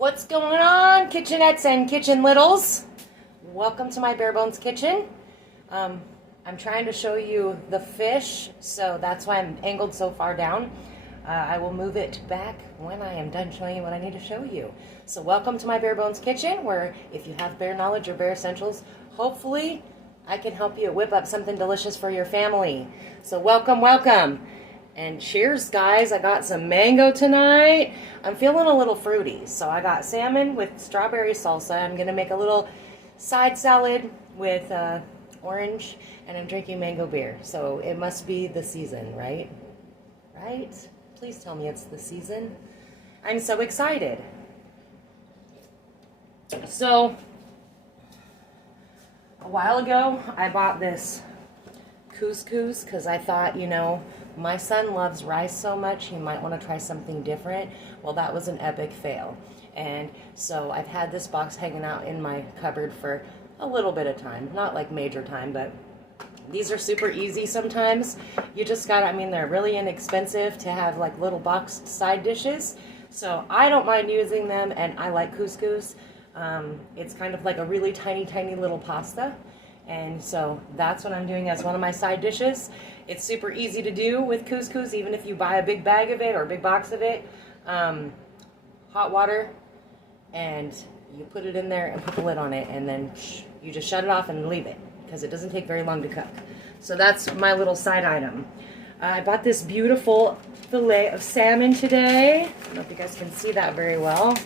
What's going on, kitchenettes and kitchen littles? Welcome to my bare bones kitchen. I'm trying to show you the fish, so that's why I'm angled so far down. I will move it back when I am done showing you what I need to show you. So welcome to my bare bones kitchen, where if you have bear knowledge or bear essentials, hopefully I can help you whip up something delicious for your family. So welcome. And cheers, guys. I got some mango tonight. I'm feeling a little fruity, so I got salmon with strawberry salsa. I'm going to make a little side salad with orange, and I'm drinking mango beer. So it must be the season, right? Right? Please tell me it's the season. I'm so excited. So, a while ago, I bought this couscous because I thought, my son loves rice so much, he might want to try something different. Well, that was an epic fail. And so I've had this box hanging out in my cupboard for a little bit of time. Not like major time, but these are super easy sometimes. You just got, they're really inexpensive to have like little boxed side dishes. So I don't mind using them, and I like couscous. It's kind of like a really tiny little pasta. And so that's what I'm doing as one of my side dishes. It's super easy to do with couscous, even if you buy a big bag of it or a big box of it. Hot water, and you put it in there and put the lid on it, and then you just shut it off and leave it, because it doesn't take very long to cook. So that's my little side item. I bought this beautiful fillet of salmon today. I don't know if you guys can see that very well.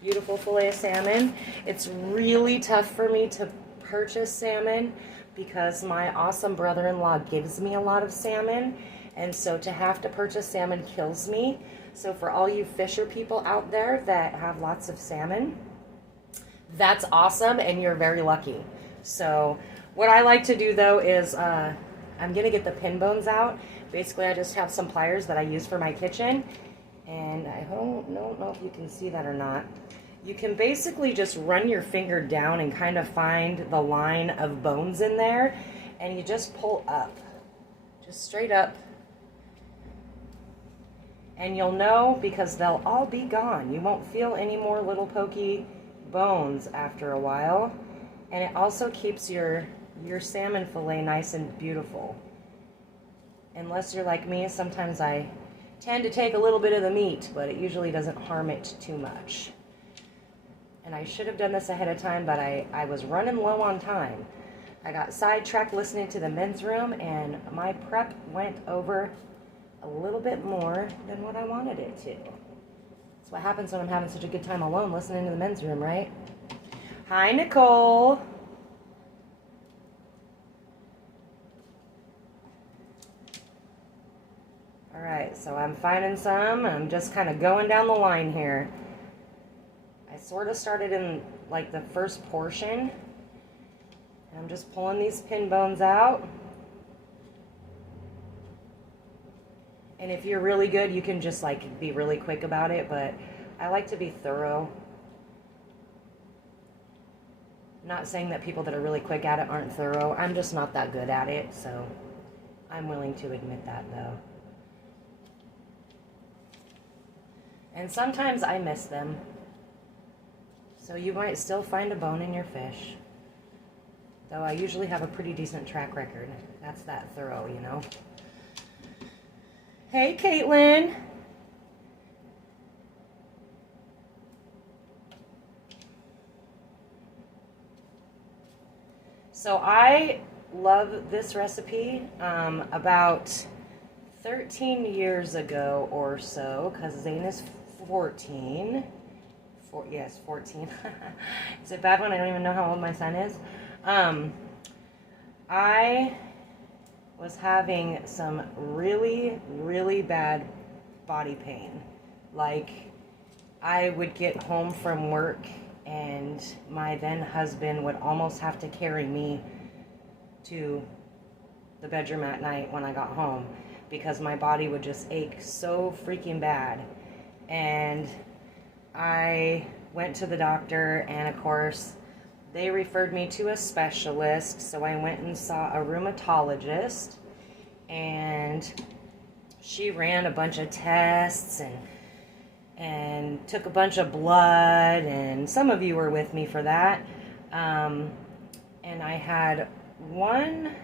Beautiful fillet of salmon. It's really tough for me to purchase salmon because my awesome brother-in-law gives me a lot of salmon, and so to have to purchase salmon kills me. So for all you fisher people out there that have lots of salmon, that's awesome, and you're very lucky. So what I like to do though is I'm gonna get the pin bones out. Basically, I just have some pliers that I use for my kitchen, and I don't know if you can see that or not. You can basically just run your finger down and kind of find the line of bones in there, and you just pull up, just straight up, and you'll know because they'll all be gone. You won't feel any more little pokey bones after a while, and it also keeps your salmon fillet nice and beautiful. Unless you're like me, sometimes I tend to take a little bit of the meat, but it usually doesn't harm it too much. And I should have done this ahead of time, but I was running low on time. I got sidetracked listening to the men's room, and my prep went over a little bit more than what I wanted it to. That's what happens when I'm having such a good time alone listening to the men's room, right? Hi, Nicole. All right, so I'm finding some. I'm just kind of going down the line here. I sort of started in like the first portion, and I'm just pulling these pin bones out. And if you're really good, you can just like be really quick about it, but I like to be thorough. I'm not saying that people that are really quick at it aren't thorough. I'm just not that good at it, so I'm willing to admit that though. And sometimes I miss them. So you might still find a bone in your fish. Though I usually have a pretty decent track record. That's that thorough, Hey, Caitlin. So I love this recipe. About 13 years ago or so, because Zane is 14. Yes, 14. Is it bad when I don't even know how old my son is? I was having some really bad body pain. Like, I would get home from work and my then husband would almost have to carry me to the bedroom at night when I got home because my body would just ache so freaking bad. And I went to the doctor, and of course they referred me to a specialist, so I went and saw a rheumatologist, and she ran a bunch of tests, and and took a bunch of blood, and some of you were with me for that. And I had one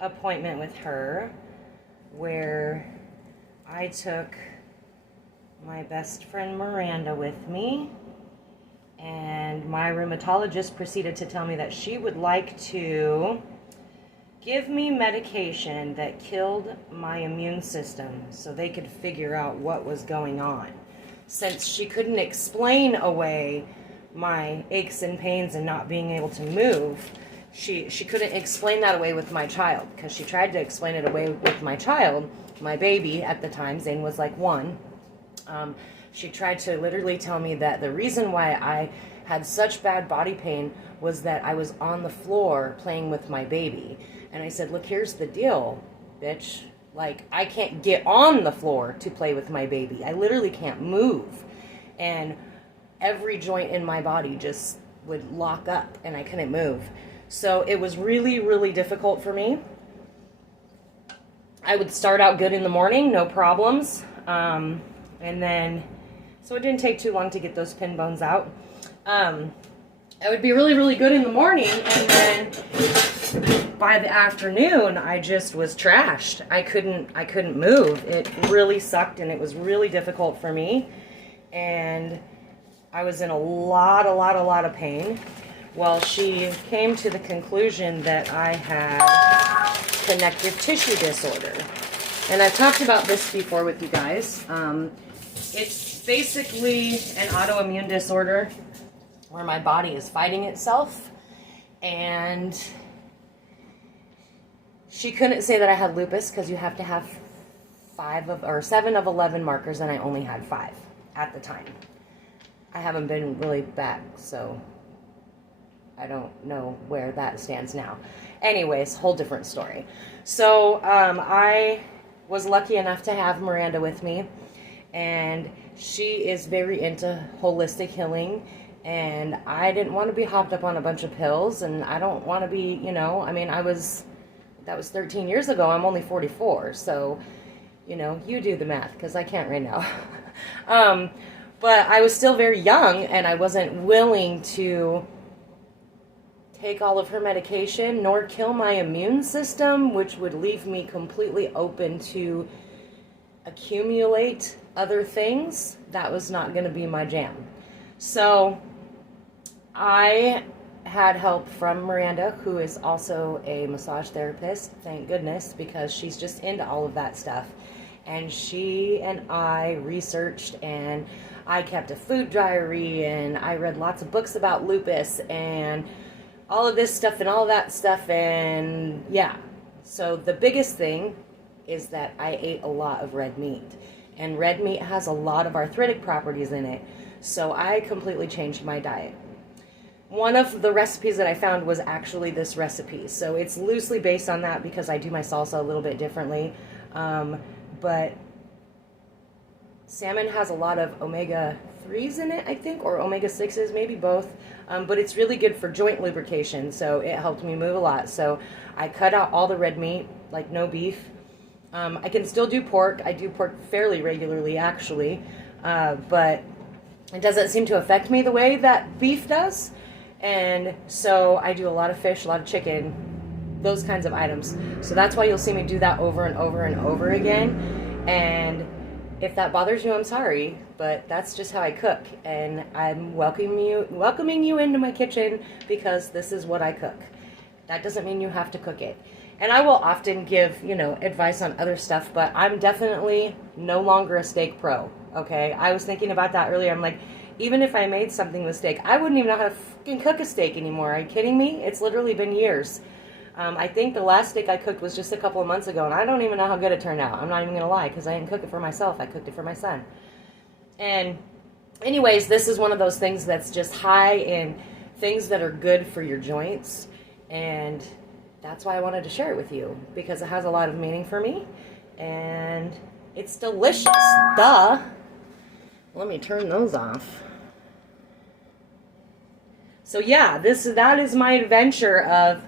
appointment with her where I took my best friend Miranda with me, and my rheumatologist proceeded to tell me that she would like to give me medication that killed my immune system so they could figure out what was going on. Since she couldn't explain away my aches and pains and not being able to move, she couldn't explain that away with my child, because she tried to explain it away with my child, my baby at the time. Zane was like 1. She tried to literally tell me that the reason why I had such bad body pain was that I was on the floor playing with my baby. And I said, look, here's the deal, bitch. Like, I can't get on the floor to play with my baby. I literally can't move. And every joint in my body just would lock up and I couldn't move. So it was really, really difficult for me. I would start out good in the morning, no problems. And then, so it didn't take too long to get those pin bones out. I would be really, really good in the morning, and then by the afternoon, I just was trashed. I couldn't move. It really sucked, and it was really difficult for me. And I was in a lot of pain. Well, she came to the conclusion that I had connective tissue disorder. And I've talked about this before with you guys. It's basically an autoimmune disorder where my body is fighting itself. And she couldn't say that I had lupus because you have to have 7 of 11 markers, and I only had 5 at the time. I haven't been really back, so I don't know where that stands now. Anyways, whole different story. So I was lucky enough to have Miranda with me, and she is very into holistic healing, and I didn't want to be hopped up on a bunch of pills, and I don't want to be, I mean, that was 13 years ago. I'm only 44, so, you do the math, because I can't right now. But I was still very young, and I wasn't willing to take all of her medication, nor kill my immune system, which would leave me completely open to accumulate other things. That was not going to be my jam. So I had help from Miranda, who is also a massage therapist, thank goodness, because she's just into all of that stuff. And she and I researched, and I kept a food diary, and I read lots of books about lupus and all of this stuff and all that stuff. And yeah, so the biggest thing is that I ate a lot of red meat, and red meat has a lot of arthritic properties in it. So I completely changed my diet. One of the recipes that I found was actually this recipe. So it's loosely based on that because I do my salsa a little bit differently. But salmon has a lot of omega-3s in it, I think, or omega-6s, maybe both. But it's really good for joint lubrication, so it helped me move a lot. So I cut out all the red meat, like no beef. I can still do pork. I do pork fairly regularly, actually. But it doesn't seem to affect me the way that beef does. And so I do a lot of fish, a lot of chicken, those kinds of items. So that's why you'll see me do that over and over and over again. And if that bothers you, I'm sorry, but that's just how I cook. And I'm welcoming you into my kitchen because this is what I cook. That doesn't mean you have to cook it. And I will often give, advice on other stuff, but I'm definitely no longer a steak pro, okay? I was thinking about that earlier. I'm like, even if I made something with steak, I wouldn't even know how to fucking cook a steak anymore. Are you kidding me? It's literally been years. I think the last steak I cooked was just a couple of months ago, and I don't even know how good it turned out. I'm not even going to lie, because I didn't cook it for myself. I cooked it for my son. And anyways, this is one of those things that's just high in things that are good for your joints, and that's why I wanted to share it with you, because it has a lot of meaning for me, and it's delicious. Duh. Let me turn those off. So yeah, that is my adventure of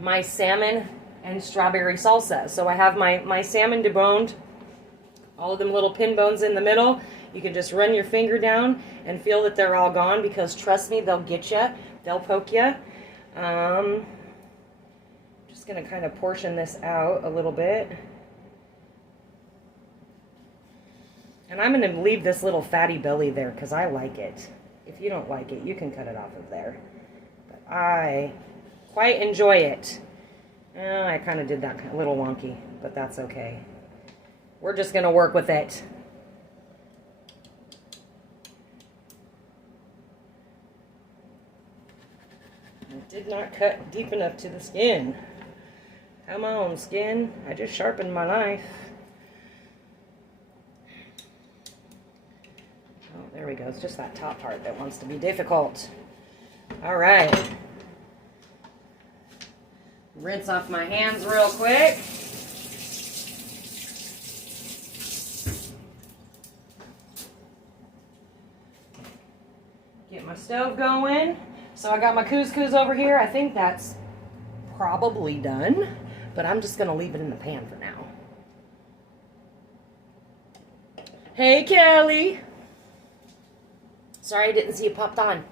my salmon and strawberry salsa. So I have my salmon deboned, All of them little pin bones in the middle, you can just run your finger down and feel that they're all gone, because trust me, they'll get you. They'll poke you. Just going to kind of portion this out a little bit. And I'm going to leave this little fatty belly there because I like it. If you don't like it, you can cut it off of there. But I quite enjoy it. I kind of did that a little wonky, but that's okay. We're just going to work with it. It did not cut deep enough to the skin. Come on, skin. I just sharpened my knife. Oh, there we go. It's just that top part that wants to be difficult. All right. Rinse off my hands real quick. Get my stove going. So I got my couscous over here. I think that's probably done, but I'm just going to leave it in the pan for now. Hey, Kelly. Sorry I didn't see you popped on.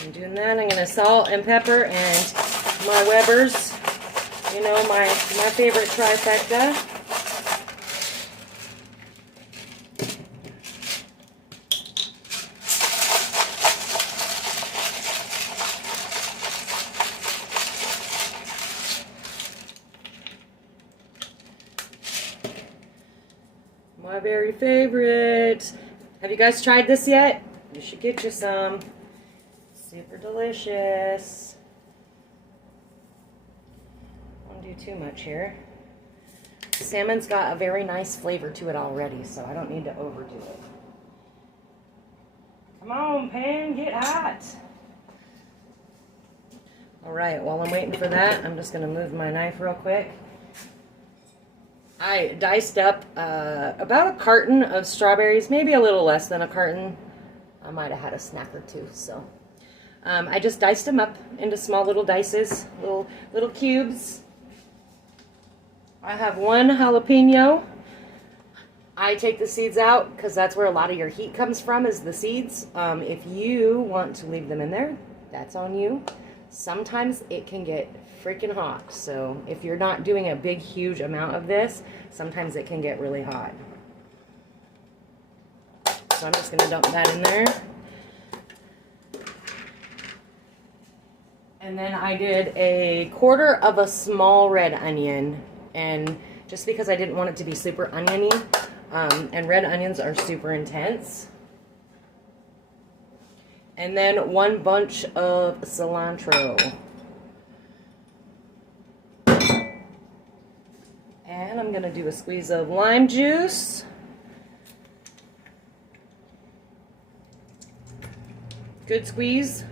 I'm doing that. I'm going to salt and pepper and my Weber's, you know, my favorite trifecta. My very favorite. Have you guys tried this yet? You should get you some. Super delicious. Don't do too much here. Salmon's got a very nice flavor to it already, so I don't need to overdo it. Come on, pan, get hot. All right, while I'm waiting for that, I'm just going to move my knife real quick. I diced up about a carton of strawberries, maybe a little less than a carton. I might have had a snack or two, so. I just diced them up into small little dices, little cubes. I have one jalapeno. I take the seeds out because that's where a lot of your heat comes from, is the seeds. If you want to leave them in there, that's on you. Sometimes it can get freaking hot, so if you're not doing a big, huge amount of this, sometimes it can get really hot. So I'm just going to dump that in there. And then I did a quarter of a small red onion, and just because I didn't want it to be super oniony, and red onions are super intense. And then one bunch of cilantro. And I'm going to do a squeeze of lime juice. Good squeeze.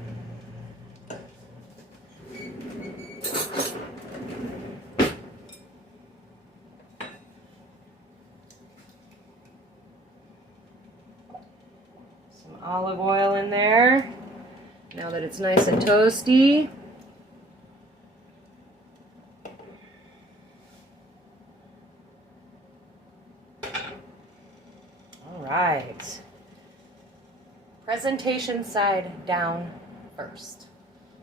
Some olive oil in there. Now that it's nice and toasty. Right. Presentation side down first.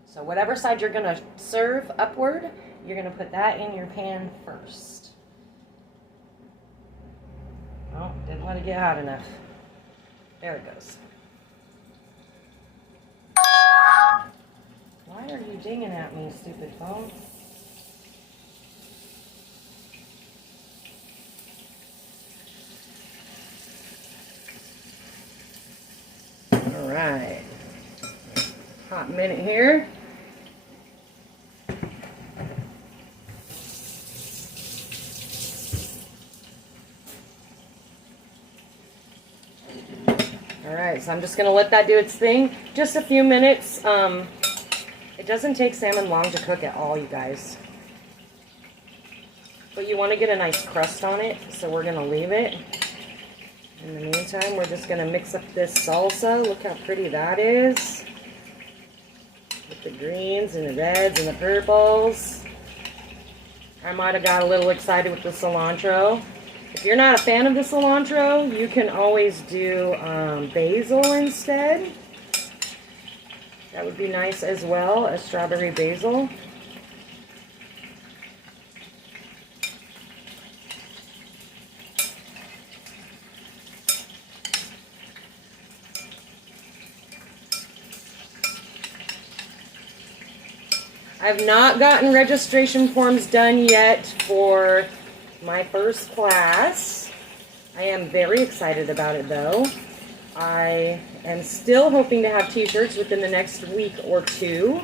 So whatever side you're going to serve upward, you're going to put that in your pan first. Oh, didn't let it get hot enough. There it goes. Why are you dinging at me, stupid phone? All right, hot minute here. All right, so I'm just going to let that do its thing. Just a few minutes. It doesn't take salmon long to cook at all, you guys. But you want to get a nice crust on it, so we're going to leave it. In the meantime, we're just going to mix up this salsa. Look how pretty that is. With the greens and the reds and the purples. I might have got a little excited with the cilantro. If you're not a fan of the cilantro, you can always do basil instead. That would be nice as well, a strawberry basil. I've not gotten registration forms done yet for my first class. I am very excited about it though. I am still hoping to have t-shirts within the next week or two.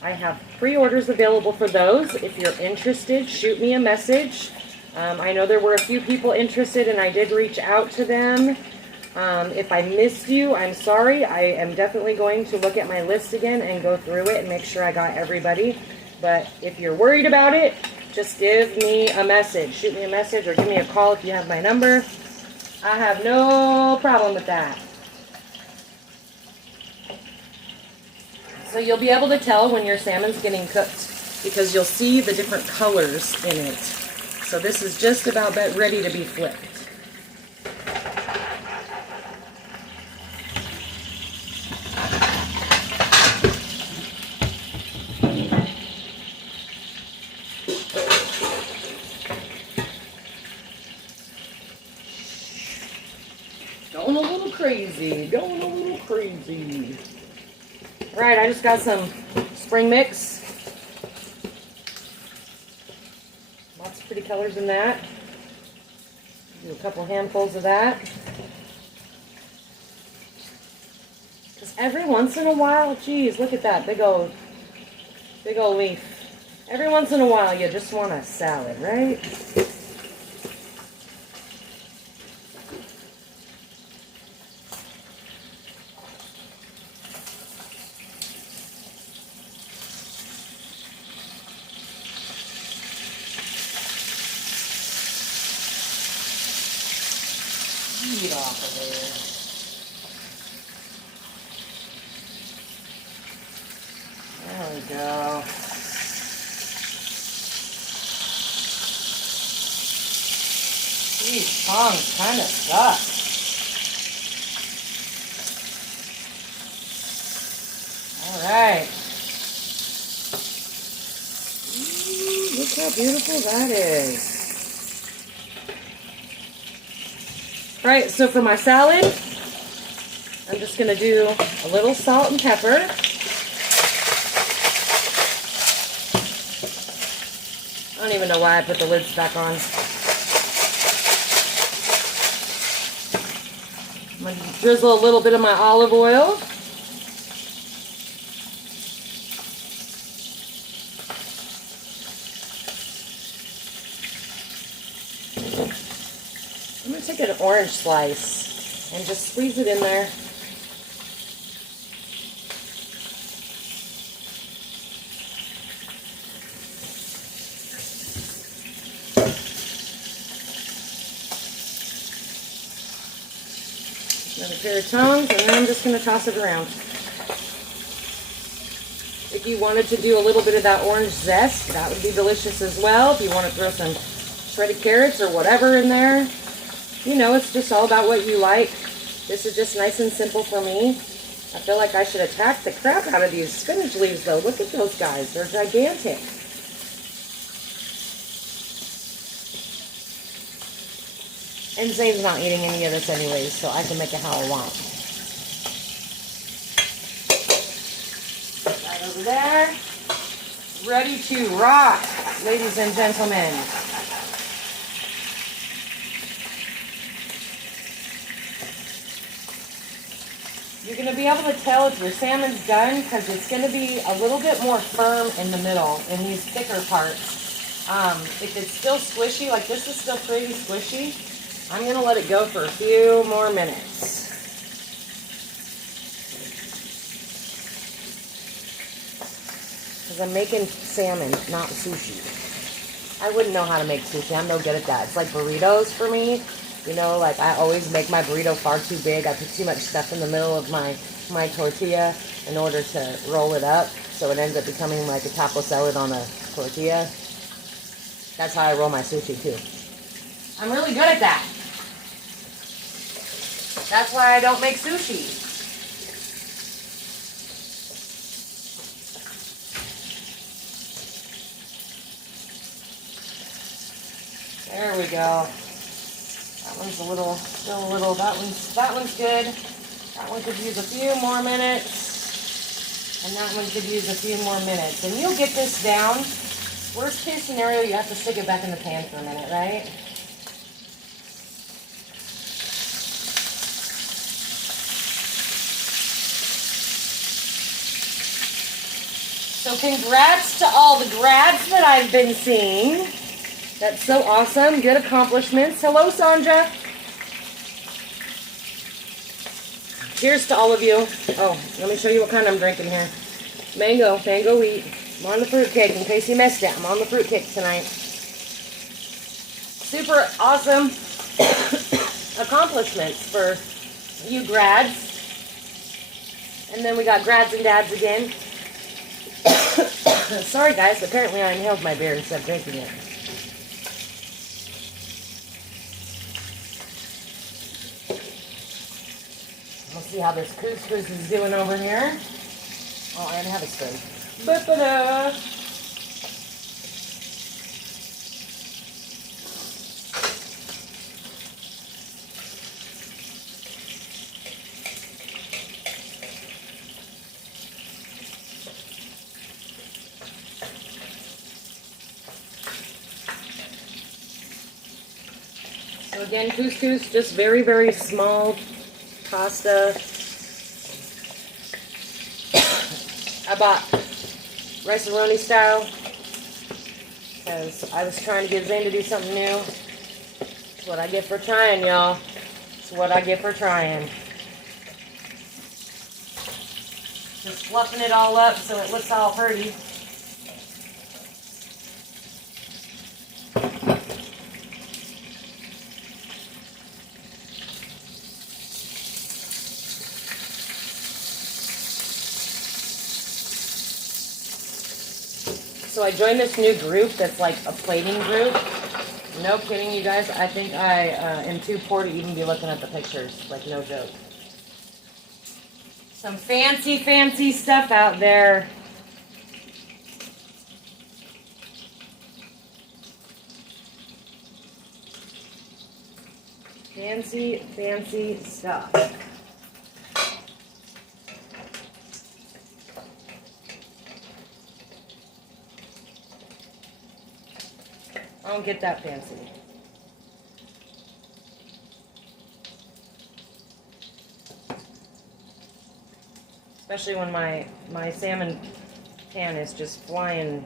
I have pre-orders available for those. If you're interested, shoot me a message. I know there were a few people interested and I did reach out to them. If I missed you, I'm sorry. I am definitely going to look at my list again and go through it and make sure I got everybody. But if you're worried about it, just give me a message. Shoot me a message or give me a call if you have my number. I have no problem with that. So you'll be able to tell when your salmon's getting cooked because you'll see the different colors in it. So this is just about ready to be flipped. Going a little crazy, going a little crazy. All right, I just got some spring mix. Lots of pretty colors in that. Do a couple handfuls of that. Because every once in a while, geez, look at that big old leaf. Every once in a while, you just want a salad, right? Get off of there. There we go. These tongs kind of suck. All right. Ooh, look how beautiful that is. All right, so for my salad, I'm just going to do a little salt and pepper. I don't even know why I put the lids back on. I'm going to drizzle a little bit of my olive oil. I'm going to take an orange slice and just squeeze it in there. Another pair of tongs, and then I'm just going to toss it around. If you wanted to do a little bit of that orange zest, that would be delicious as well. If you want to throw some shredded carrots or whatever in there. You know, it's just all about what you like. This is just nice and simple for me. I feel like I should attack the crap out of these spinach leaves, though. Look at those guys. They're gigantic. And Zane's not eating any of this anyways, so I can make it how I want. Right over there. Ready to rock, ladies and gentlemen. You're going to be able to tell if your salmon's done because it's going to be a little bit more firm in the middle in these thicker parts. If it's still squishy, like this is still pretty squishy, I'm going to let it go for a few more minutes. Because I'm making salmon, not sushi. I wouldn't know how to make sushi. I'm no good at that. It's like burritos for me. You know, like I always make my burrito far too big. I put too much stuff in the middle of my tortilla in order to roll it up. So it ends up becoming like a taco salad on a tortilla. That's how I roll my sushi too. I'm really good at that. That's why I don't make sushi. There we go. That one's a little, still a little, that one's good. That one could use a few more minutes. And that one could use a few more minutes. And you'll get this down. Worst case scenario, you have to stick it back in the pan for a minute, right? So congrats to all the grads that I've been seeing. That's so awesome. Good accomplishments. Hello, Sandra. Cheers to all of you. Oh, let me show you what kind I'm drinking here. Mango wheat. I'm on the fruitcake in case you missed it. I'm on the fruitcake tonight. Super awesome accomplishments for you grads. And then we got grads and dads again. Sorry guys, apparently I inhaled my beer instead of drinking it. We'll see how this couscous is doing over here. Oh, I didn't have a spoon. Ba-ba-da. So again, couscous, just very, very small pasta. I bought rice-a-roni style because I was trying to get Zane to do something new. That's what I get for trying, y'all. That's what I get for trying. Just fluffing it all up so it looks all pretty. So I joined this new group that's like a plating group. No kidding, you guys. I think I am too poor to even be looking at the pictures. Like, no joke. Some fancy, fancy stuff out there. Fancy, fancy stuff. I don't get that fancy. Especially when my salmon pan is just flying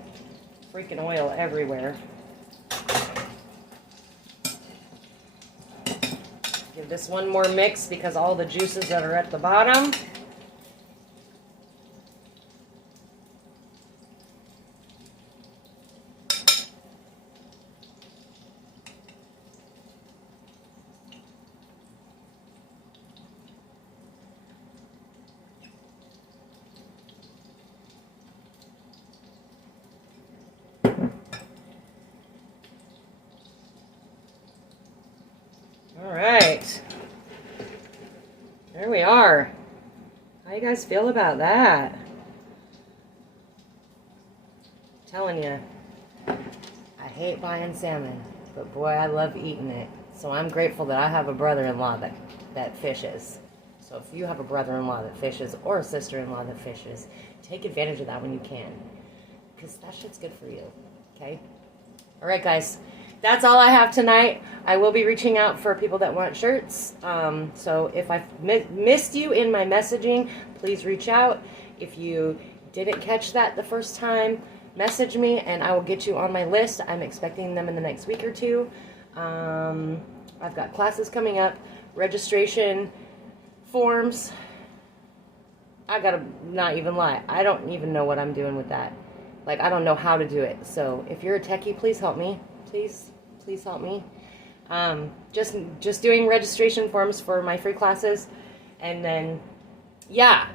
freaking oil everywhere. Give this one more mix because all the juices that are at the bottom. All right, there we are. How you guys feel about that? I'm telling you, I hate buying salmon, but boy, I love eating it. So I'm grateful that I have a brother-in-law that fishes. So if you have a brother-in-law that fishes or a sister-in-law that fishes, take advantage of that when you can, because that shit's good for you, okay? All right, guys. That's all I have tonight. I will be reaching out for people that want shirts. So if I've missed you in my messaging, please reach out. If you didn't catch that the first time, message me and I will get you on my list. I'm expecting them in the next week or two. I've got classes coming up, registration forms. I gotta not even lie. I don't even know what I'm doing with that. Like, I don't know how to do it. So if you're a techie, please help me. Please help me. Just doing registration forms for my free classes. And then, yeah,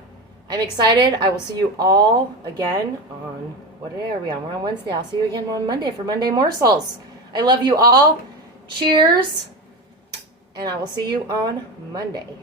I'm excited. I will see you all again on What day are we on? We're on Wednesday. I'll see you again on Monday for Monday Morsels. I love you all. Cheers. And I will see you on Monday.